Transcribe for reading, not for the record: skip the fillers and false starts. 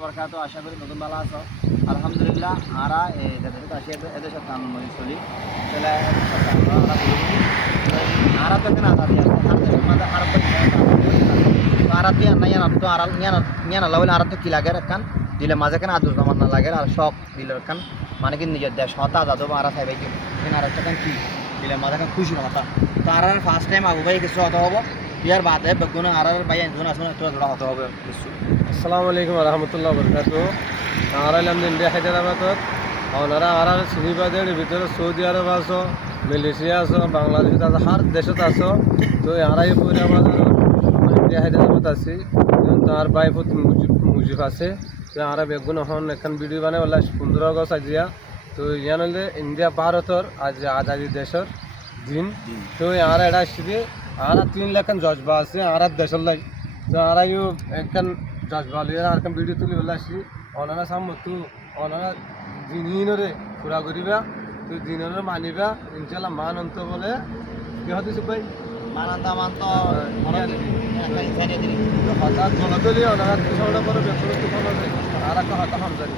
বরকাত আশা করি নতুন ভালো আছো আলহামদুলিল্লাহ আরা এদের আসি এদের সাথে আমি মনে চলি চলে আরা তো কেন আদাদি আছে আর দেশের মধ্যে আর আরা দিয়ে না ইয়ান তো আর ইয়ান লাউল আরা তো কি লাগে রাখান দিলে মাঝে কেন আদর জমান না লাগে আর সব দিলে রাখান মানে কি নিজের দেশ হতা দাদু আরা চাইবে কি কেন আর একটা কি দিলে মাঝে কেন খুশি না মাথা তো আর ফার্স্ট টাইম আবু ভাই কিছু হতে হবো ইয়ার বাদে বেগুন আর ভাই একজন আসলে তোরা জোড়া হতে হবে কিছু আসসালামু আলাইকুম রহমতুল্লাহ বরকাত আর ইন্ডিয়া হায়দ্রাবাদত ওনারা আর চিনিবাদের ভিতরে সৌদি আরব আছো মালয়েশিয়া আছো বাংলাদেশ আছে হার দেশত আছো তো আরাই পরে আমাদের ইন্ডিয়া হায়দ্রাবাদ আছি তার বাইফত মুজিব আছে তো আর বেগুন হন এখন ভিডিও বানাই ওলা 15 আগস্ট আজিয়া তো ইয়ান হলে ইন্ডিয়া ভারতর আজ আজাদি দেশের দিন তো আর এটা আসছে আর 3 লাখ জজবা আছে আর দেশের লাই তো আর একখান জজবা লিয়ে আর ভিডিও তুলি বলে আসছি ওনারা সামতো ওনারা দিনরে পুরা করিবা তো দিনরে মানিবা ইনশাল্লাহ মান অন্ত বলে কি হতে ভাই মানান্তা মান তো হঠাৎ জনদলীয় ওনারা 200 করে বেতন আর একটা হতা হামজানি